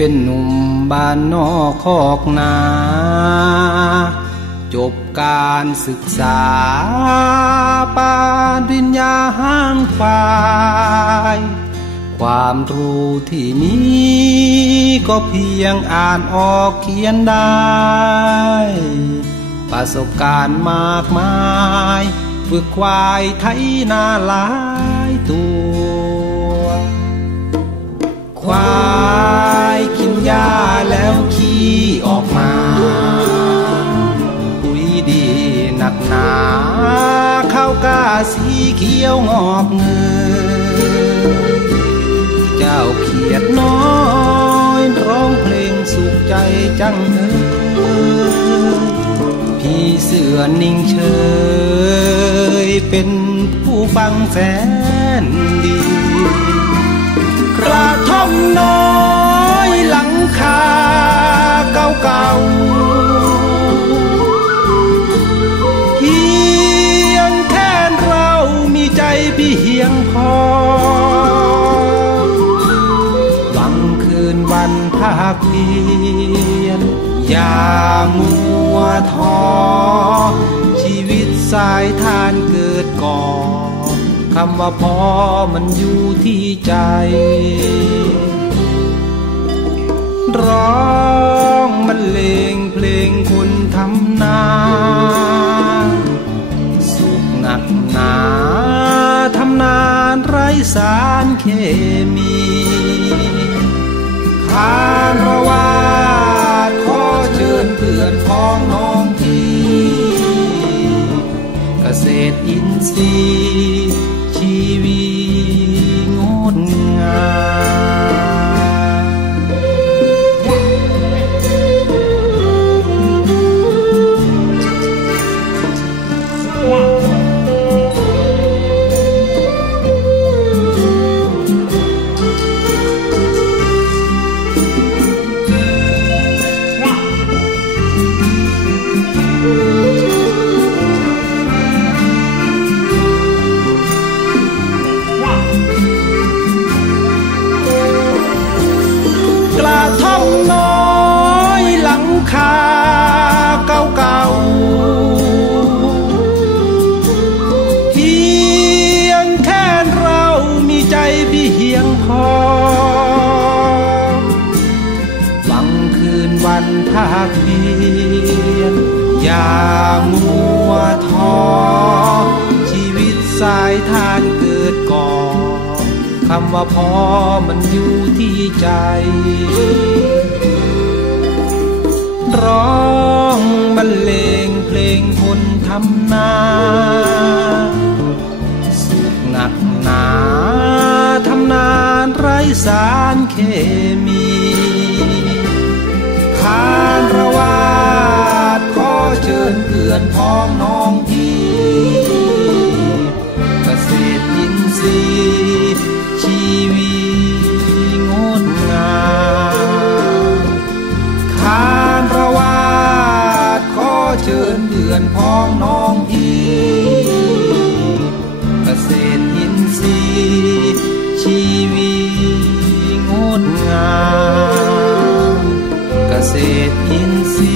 เป็นหนุ่มบ้านนอกคอกนา จบการศึกษาปาริญญาห้างฝ่าย ความรู้ที่มีก็เพียงอ่านออกเขียนได้ ประสบการณ์มากมาย ฝึกควายไทยนาลาย สีเขียวงอกเงยเจ้าเขียดน้อยร้องเพลงสุขใจจังเอยพี่เสือนิ่งเฉยเป็นผู้ฟังแสนดี คืนวันภาคเพียนอย่ามัวท้อชีวิตสายทานเกิดก่อนคำว่าพอมันอยู่ที่ใจ ร้องมันเลงเพลงคนทำนาสุขหนักหนาทำนานไร้สารเคมี คาน ภาคเพียนอย่ามัวท้อชีวิตสายทานเกิดก่อนคำว่าพอมันอยู่ที่ใจ ร้องบรรเลงเพลงคนทำนาสุขหนักหนาทำนานไร้สารเคมี องน้องพี่เกษตรยินสีชีวีงดงามขานระวาดขอเชิญเดือนพ้องน้องพี่เกษตรยินสีชีวีงดงามเกษตรยินสี